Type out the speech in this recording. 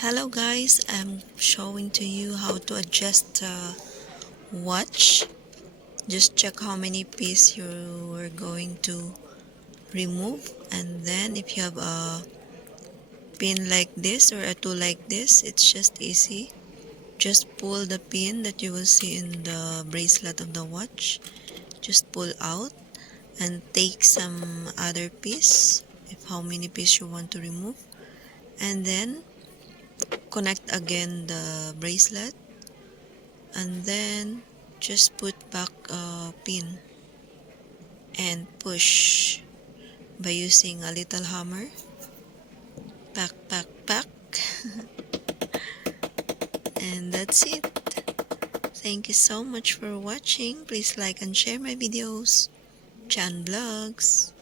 Hello guys, I'm showing to you how to adjust the watch. Just check how many pieces you are going to remove, and then if you have a pin like this or a tool like this, it's just easy. Just pull the pin that you will see in the bracelet of the watch. Just pull out and take some other piece, if how many pieces you want to remove, and then connect again the bracelet, and then just put back a pin and push by using a little hammer. Pack, pack, pack. And that's it. Thank you so much for watching. Please like and share my videos. Cheann Vlogs.